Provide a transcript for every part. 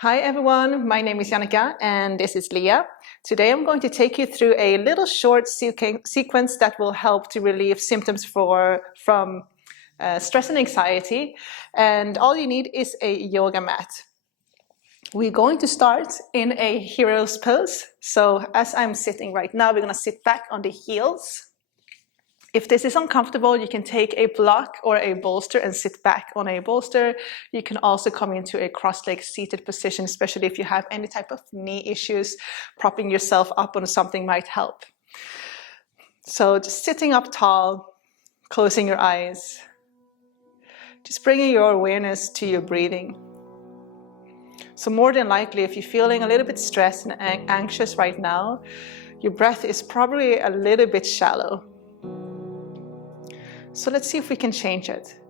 Hi everyone, my name is Jannica and this is Leah. Today I'm going to take you through a little short sequence that will help to relieve symptoms from stress and anxiety. And all you need is a yoga mat. We're going to start in a hero's pose. So as I'm sitting right now, we're going to sit back on the heels. If this is uncomfortable, you can take a block or a bolster and sit back on a bolster. You can also come into a cross-legged seated position, especially if you have any type of knee issues. Propping yourself up on something might help. So just sitting up tall, closing your eyes. Just bringing your awareness to your breathing. So more than likely, if you're feeling a little bit stressed and anxious right now, your breath is probably a little bit shallow. So let's see if we can change it.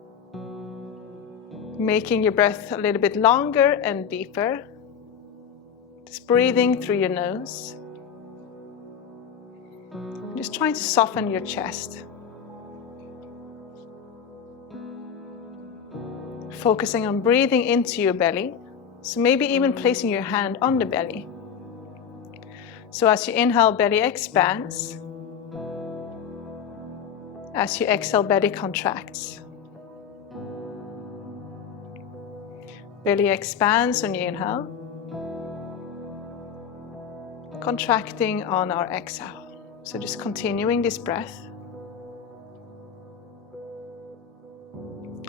Making your breath a little bit longer and deeper. Just breathing through your nose. Just trying to soften your chest. Focusing on breathing into your belly. So maybe even placing your hand on the belly. So as you inhale, belly expands. As you exhale, belly contracts. Belly expands on your inhale. Contracting on our exhale. So just continuing this breath.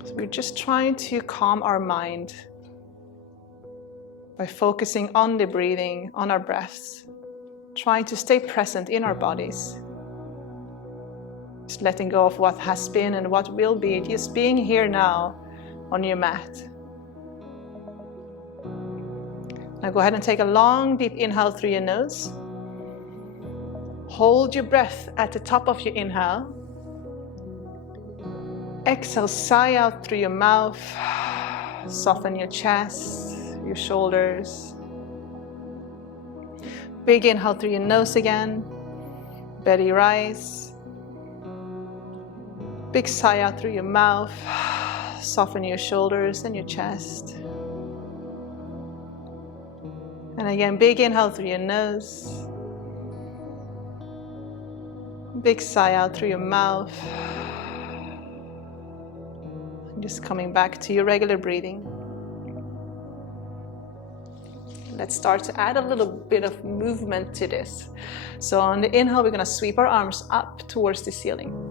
So we're just trying to calm our mind by focusing on the breathing, on our breaths. Trying to stay present in our bodies. Just letting go of what has been and what will be. Just being here now on your mat. Now go ahead and take a long, deep inhale through your nose. Hold your breath at the top of your inhale. Exhale, sigh out through your mouth. Soften your chest, your shoulders. Big inhale through your nose again. Belly rise. Big sigh out through your mouth. Soften your shoulders and your chest. And again, big inhale through your nose. Big sigh out through your mouth. And just coming back to your regular breathing. Let's start to add a little bit of movement to this. So on the inhale, we're going to sweep our arms up towards the ceiling.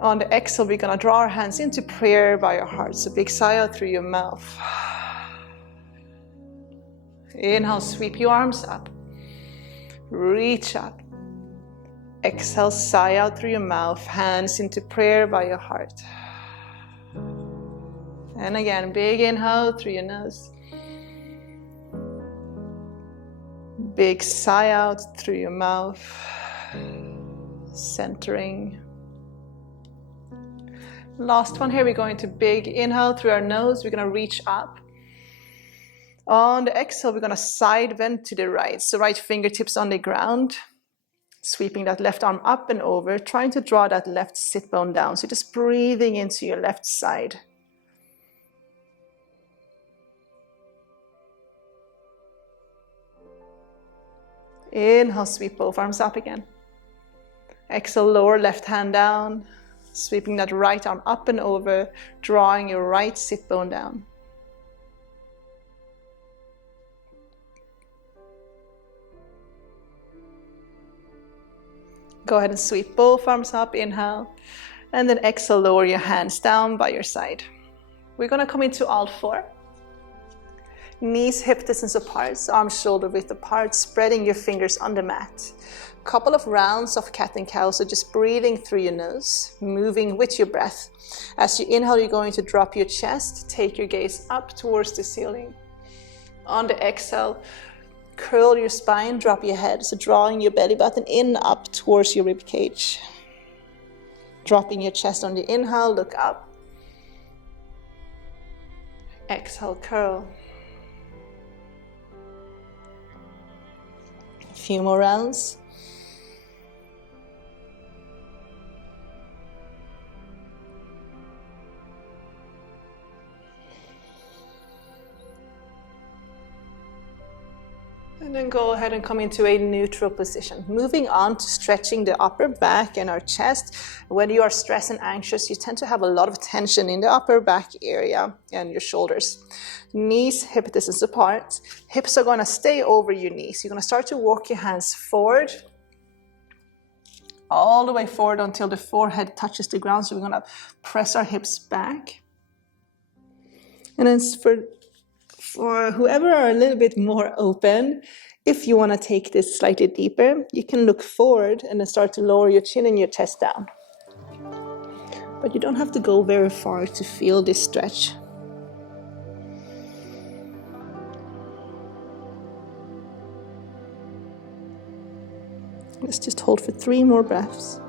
On the exhale, we're going to draw our hands into prayer by our heart. So big sigh out through your mouth. Inhale, sweep your arms up. Reach up. Exhale, sigh out through your mouth. Hands into prayer by your heart. And again, big inhale through your nose. Big sigh out through your mouth. Centering. Last one here, we're going to big inhale through our nose. We're going to reach up. On the exhale, we're going to side bend to the right. So right fingertips on the ground. Sweeping that left arm up and over. Trying to draw that left sit bone down. So just breathing into your left side. Inhale, sweep both arms up again. Exhale, lower left hand down. Sweeping that right arm up and over, drawing your right sit bone down. Go ahead and sweep both arms up, inhale, and then exhale, lower your hands down by your side. We're going to come into all four. Knees hip distance apart, arms shoulder width apart, spreading your fingers on the mat. Couple of rounds of cat and cow, so just breathing through your nose, moving with your breath. As you inhale, you're going to drop your chest, take your gaze up towards the ceiling. On the exhale, curl your spine, drop your head, so drawing your belly button in, up towards your rib cage. Dropping your chest on the inhale, look up. Exhale, curl. A few more rounds. And then go ahead and come into a neutral position. Moving on to stretching the upper back and our chest. When you are stressed and anxious, you tend to have a lot of tension in the upper back area and your shoulders. Knees, hip distance apart. Hips are gonna stay over your knees. You're gonna start to walk your hands forward, all the way forward until the forehead touches the ground. So we're gonna press our hips back. And then for whoever are a little bit more open, if you want to take this slightly deeper, you can look forward and then start to lower your chin and your chest down. But you don't have to go very far to feel this stretch. Let's just hold for 3 more breaths.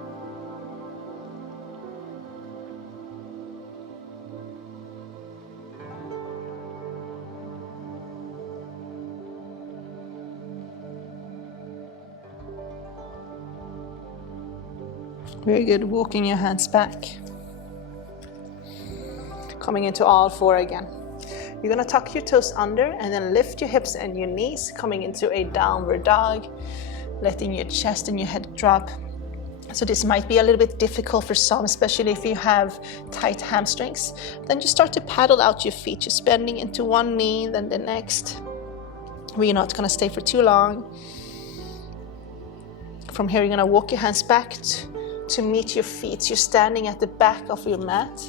Very good, walking your hands back. Coming into all 4 again. You're gonna tuck your toes under and then lift your hips and your knees, coming into a downward dog, letting your chest and your head drop. So this might be a little bit difficult for some, especially if you have tight hamstrings. Then just start to paddle out your feet, just bending into one knee, then the next. We're not gonna stay for too long. From here, you're gonna walk your hands back to meet your feet. You're standing at the back of your mat.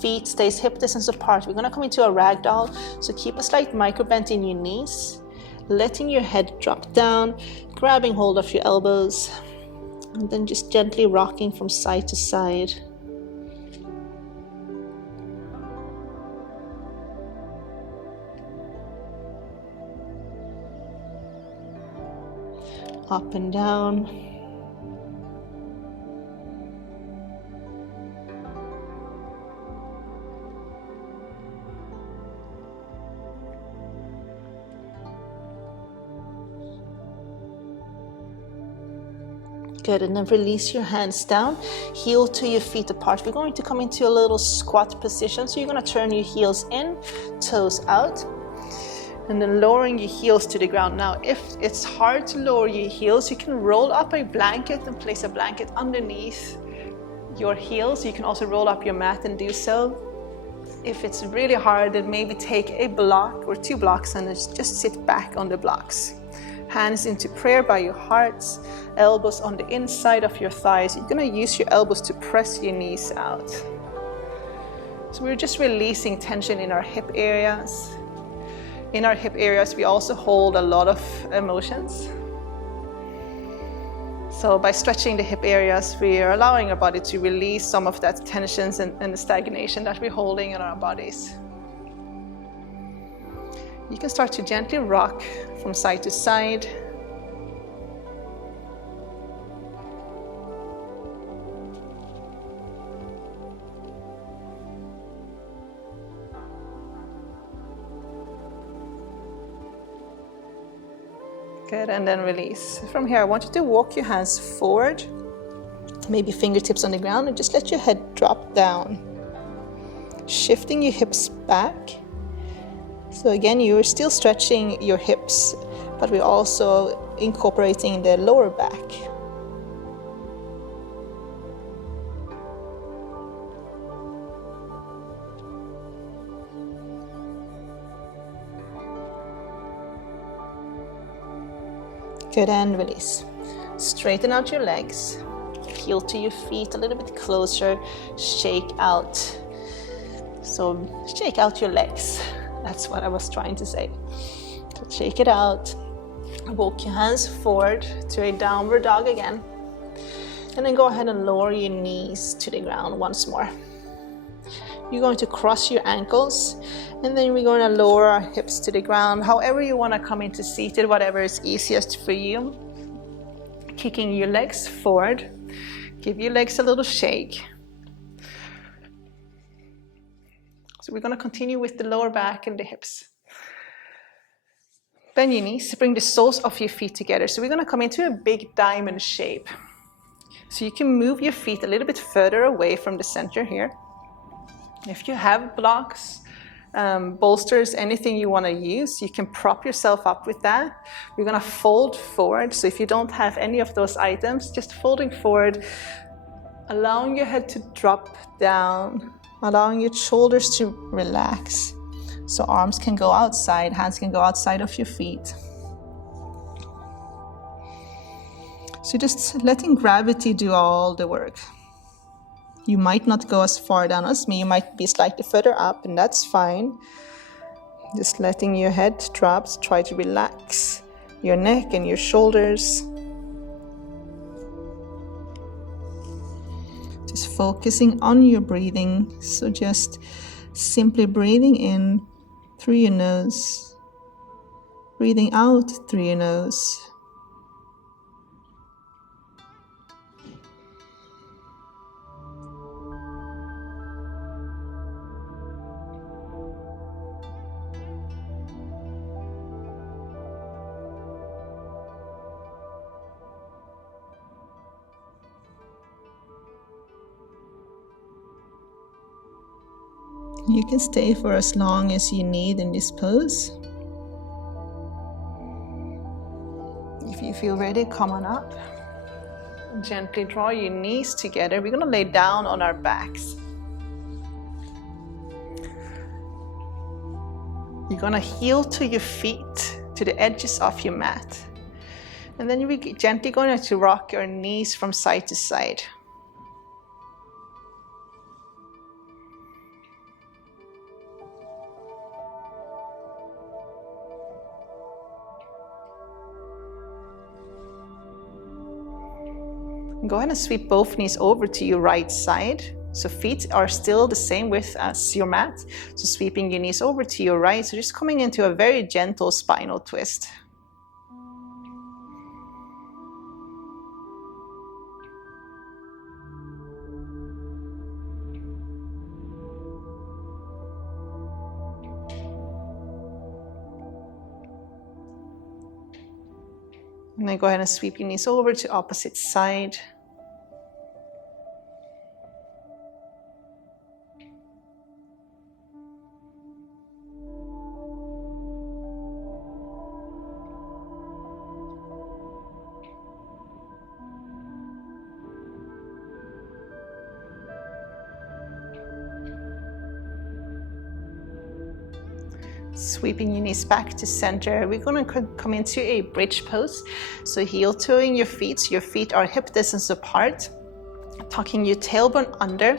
Feet stays hip distance apart. We're gonna come into a ragdoll. So keep a slight micro bend in your knees, letting your head drop down, grabbing hold of your elbows, and then just gently rocking from side to side. Up and down. Good, and then release your hands down, heel to your feet apart. We're going to come into a little squat position. So you're gonna turn your heels in, toes out, and then lowering your heels to the ground. Now, if it's hard to lower your heels, you can roll up a blanket and place a blanket underneath your heels. You can also roll up your mat and do so. If it's really hard, then maybe take a block or 2 blocks and just sit back on the blocks. Hands into prayer by your hearts, elbows on the inside of your thighs. You're gonna use your elbows to press your knees out. So we're just releasing tension in our hip areas. In our hip areas, we also hold a lot of emotions. So by stretching the hip areas, we are allowing our body to release some of that tensions and the stagnation that we're holding in our bodies. You can start to gently rock from side to side. Good, and then release. From here, I want you to walk your hands forward, maybe fingertips on the ground, and just let your head drop down. Shifting your hips back. So again, you're still stretching your hips, but we're also incorporating the lower back. Good, and release. Straighten out your legs, heel to your feet a little bit closer, shake out. So shake out your legs. That's what I was trying to say. So shake it out. Walk your hands forward to a downward dog again. And then go ahead and lower your knees to the ground once more. You're going to cross your ankles, and then we're going to lower our hips to the ground. However you want to come into seated, whatever is easiest for you. Kicking your legs forward. Give your legs a little shake. So we're going to continue with the lower back and the hips. Bend your knees, bring the soles of your feet together. So we're going to come into a big diamond shape. So you can move your feet a little bit further away from the center here. If you have blocks, bolsters, anything you want to use, you can prop yourself up with that. We're going to fold forward. So if you don't have any of those items, just folding forward, allowing your head to drop down, allowing your shoulders to relax. So arms can go outside, hands can go outside of your feet. So just letting gravity do all the work. You might not go as far down as me, you might be slightly further up, and that's fine. Just letting your head drop, try to relax your neck and your shoulders. Just focusing on your breathing. So just simply breathing in through your nose, breathing out through your nose. You can stay for as long as you need in this pose. If you feel ready, come on up. Gently draw your knees together. We're going to lay down on our backs. You're going to heel to your feet, to the edges of your mat. And then you're gently going to rock your knees from side to side. Go ahead and sweep both knees over to your right side. So feet are still the same width as your mat. So sweeping your knees over to your right. So just coming into a very gentle spinal twist. And then go ahead and sweep your knees over to opposite side. Sweeping your knees back to center. We're going to come into a bridge pose. So heel toeing your feet. So your feet are hip distance apart. Tucking your tailbone under.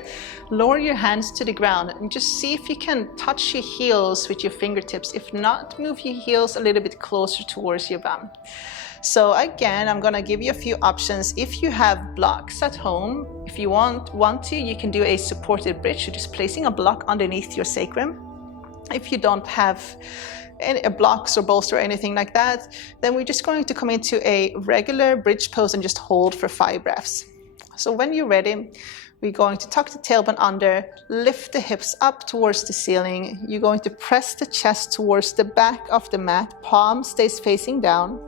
Lower your hands to the ground and just see if you can touch your heels with your fingertips. If not, move your heels a little bit closer towards your bum. So again, I'm going to give you a few options. If you have blocks at home, if you want to, you can do a supported bridge. So just placing a block underneath your sacrum. If you don't have any blocks or bolster or anything like that, then we're just going to come into a regular bridge pose and just hold for 5 breaths. So when you're ready, we're going to tuck the tailbone under, lift the hips up towards the ceiling. You're going to press the chest towards the back of the mat, palm stays facing down,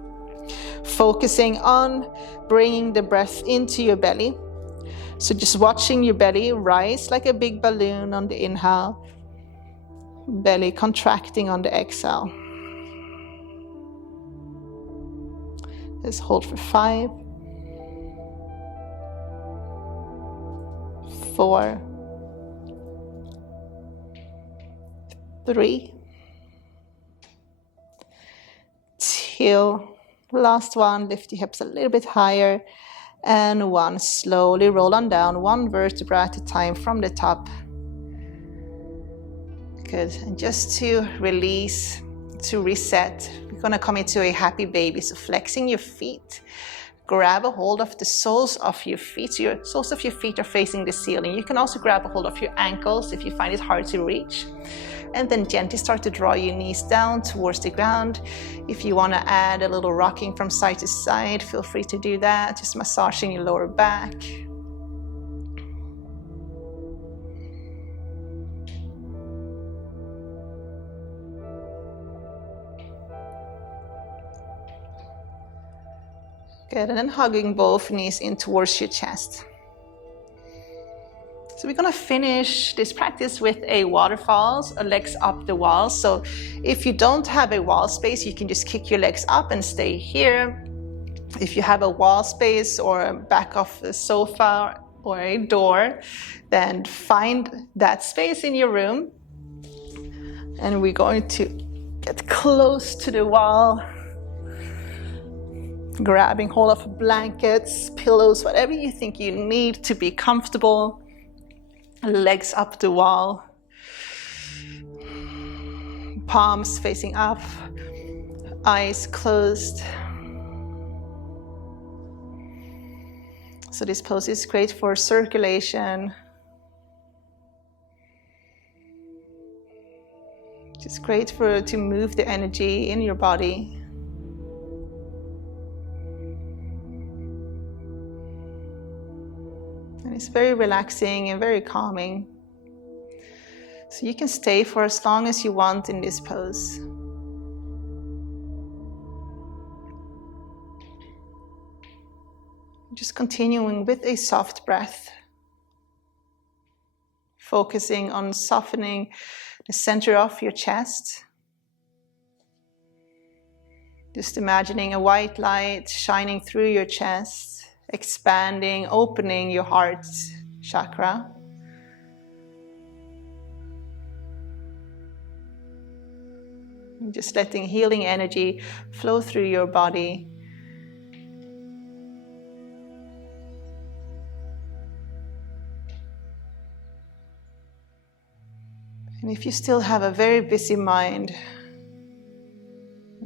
focusing on bringing the breath into your belly. So just watching your belly rise like a big balloon on the inhale, belly contracting on the exhale. Let's hold for 5, 4, 3, 2, last one. Lift your hips a little bit higher, and 1. Slowly roll on down, 1 vertebra at a time from the top. Good. And just to release, to reset, we're going to come into a happy baby. So flexing your feet, grab a hold of the soles of your feet. So your soles of your feet are facing the ceiling. You can also grab a hold of your ankles if you find it hard to reach. And then gently start to draw your knees down towards the ground. If you want to add a little rocking from side to side, feel free to do that. Just massaging your lower back. Good, and then hugging both knees in towards your chest. So we're gonna finish this practice with a waterfall, or legs up the wall. So if you don't have a wall space, you can just kick your legs up and stay here. If you have a wall space or back of a sofa or a door, then find that space in your room. And we're going to get close to the wall, grabbing hold of blankets, pillows, whatever you think you need to be comfortable. Legs up the wall, palms facing up, eyes closed. So this pose is great for circulation. It's great to move the energy in your body. And it's very relaxing and very calming. So you can stay for as long as you want in this pose. Just continuing with a soft breath, focusing on softening the center of your chest. Just imagining a white light shining through your chest, expanding, opening your heart chakra. And just letting healing energy flow through your body. And if you still have a very busy mind,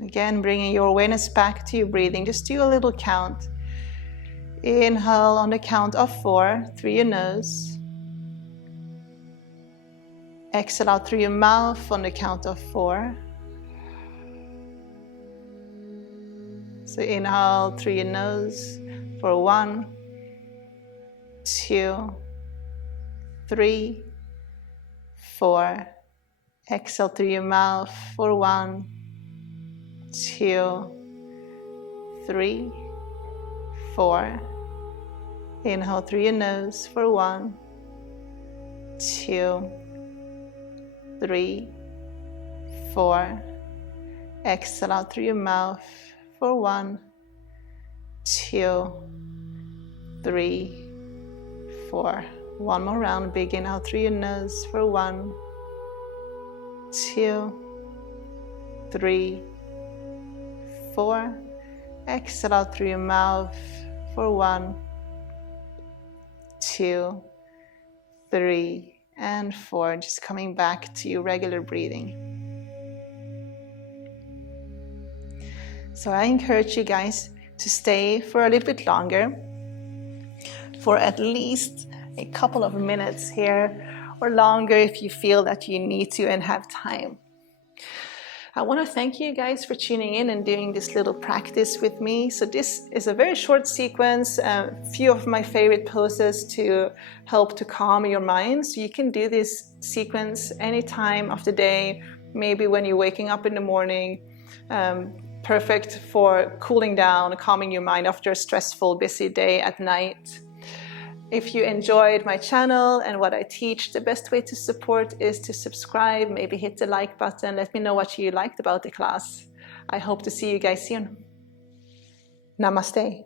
again, bringing your awareness back to your breathing, just do a little count. Inhale on the count of 4 through your nose. Exhale out through your mouth on the count of 4. So inhale through your nose for 1, 2, 3, 4. Exhale through your mouth for 1, 2, 3, 4. Inhale through your nose for 1, 2, 3, 4. Exhale out through your mouth for 1, 2, 3, 4. One more round. Big inhale through your nose for 1, 2, 3, 4. Exhale out through your mouth for 1, 2, 3, and 4. Just coming back to your regular breathing. So I encourage you guys to stay for a little bit longer, for at least a couple of minutes here, or longer if you feel that you need to and have time. I want to thank you guys for tuning in and doing this little practice with me. So this is a very short sequence, a few of my favorite poses to help to calm your mind. So you can do this sequence any time of the day, maybe when you're waking up in the morning. Perfect for cooling down, calming your mind after a stressful, busy day at night. If you enjoyed my channel and what I teach, the best way to support is to subscribe, maybe hit the like button, let me know what you liked about the class. I hope to see you guys soon. Namaste.